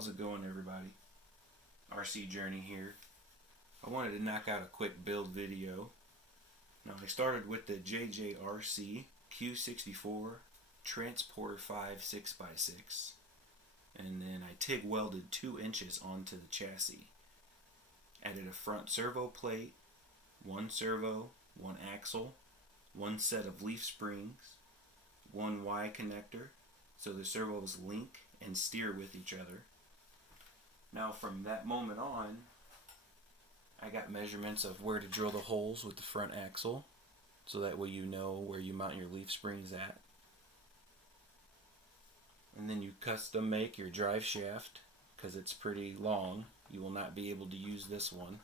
How's it going, everybody? RC Journey here. I wanted to knock out a quick build video. Now, I started with the JJR Q64 Transporter 5 6x6, and then I TIG welded 2 inches onto the chassis. Added a front servo plate, 1 servo, 1 axle, 1 set of leaf springs, 1 Y connector, so the servos link and steer with each other. Now from that moment on, I got measurements of where to drill the holes with the front axle, so that way you know where you mount your leaf springs at. And then you custom make your drive shaft, because it's pretty long. You will not be able to use this one.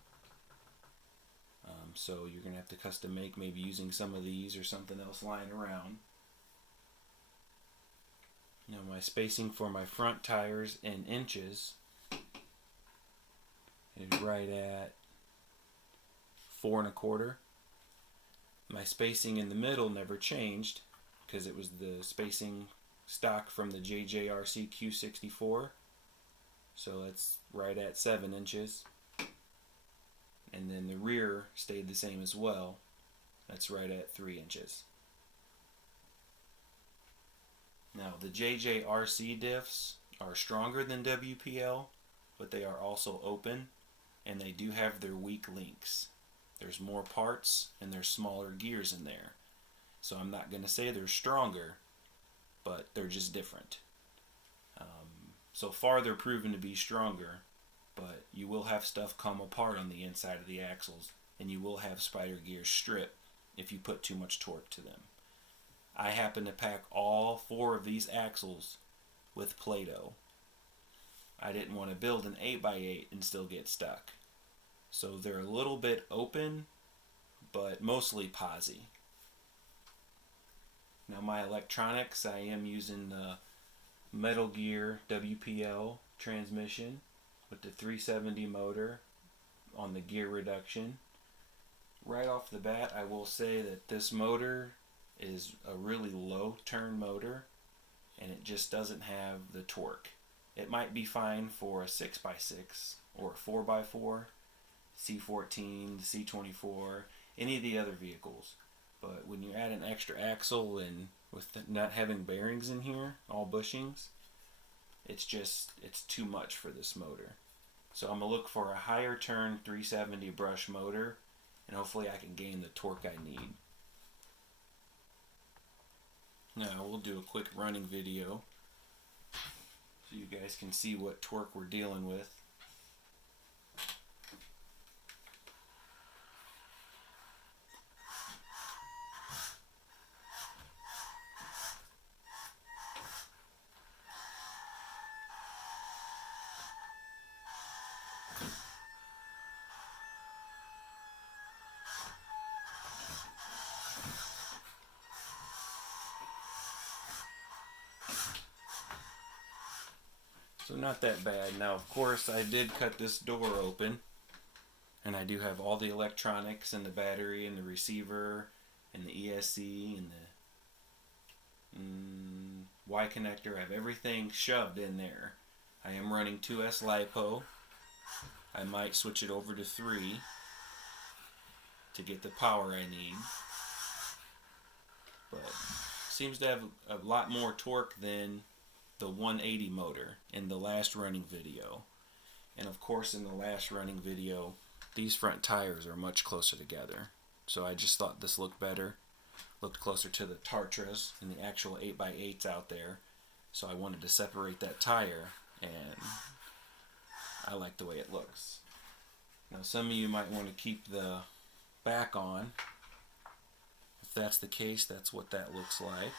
So you're going to have to custom make, maybe using some of these or something else lying around. Now my spacing for my front tires in inches is right at 4 1/4. My spacing in the middle never changed because it was the spacing stock from the JJR Q64. So that's right at 7 inches. And then the rear stayed the same as well. That's right at 3 inches. Now the JJRC diffs are stronger than WPL, but they are also open, and they do have their weak links. There's more parts and there's smaller gears in there. So I'm not going to say they're stronger, but they're just different. So far they're proven to be stronger, but you will have stuff come apart on the inside of the axles, and you will have spider gears strip if you put too much torque to them. I happen to pack all 4 of these axles with Play-Doh. I didn't want to build an 8x8 and still get stuck. So they're a little bit open, but mostly posi. Now my electronics, I am using the Metal Gear WPL transmission with the 370 motor on the gear reduction. Right off the bat, I will say that this motor is a really low turn motor, and it just doesn't have the torque. It might be fine for a 6x6 or a 4x4, C14, the C24, any of the other vehicles. But when you add an extra axle and with not having bearings in here, all bushings, it's too much for this motor. So I'm going to look for a higher turn 370 brush motor, and hopefully I can gain the torque I need. Now we'll do a quick running video so you guys can see what torque we're dealing with. So not that bad. Now, of course, I did cut this door open, and I do have all the electronics and the battery and the receiver and the ESC and the Y connector. I have everything shoved in there. I am running 2S LiPo. I might switch it over to 3 to get the power I need. But seems to have a lot more torque than the 180 motor in the last running video. And of course, in the last running video, these front tires are much closer together. So I just thought this looked better, looked closer to the Tartras and the actual 8x8s out there. So I wanted to separate that tire, and I like the way it looks. Now some of you might want to keep the back on. If that's the case, that's what that looks like.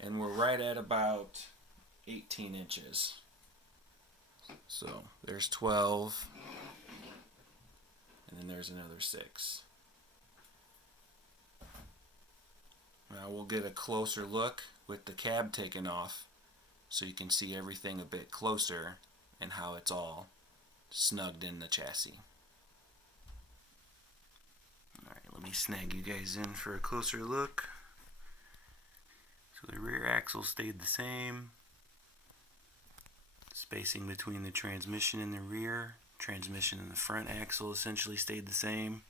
And we're right at about 18 inches. So there's 12, and then there's another 6. Now we'll get a closer look with the cab taken off, so you can see everything a bit closer and how it's all snugged in the chassis. Alright, let me snag you guys in for a closer look. So the rear axle stayed the same. Spacing between the transmission and the rear, transmission and the front axle essentially stayed the same.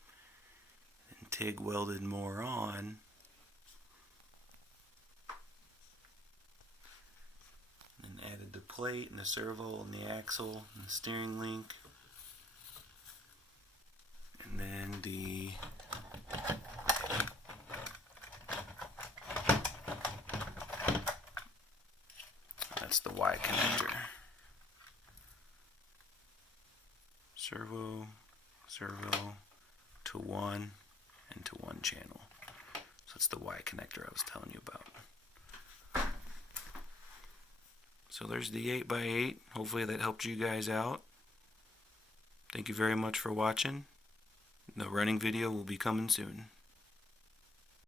And TIG welded more on. And added the plate and the servo and the axle and the steering link. And then that's the Y connector. Servo to one and to one channel. So that's the Y connector I was telling you about. So there's the 8x8. Hopefully that helped you guys out. Thank you very much for watching. The running video will be coming soon.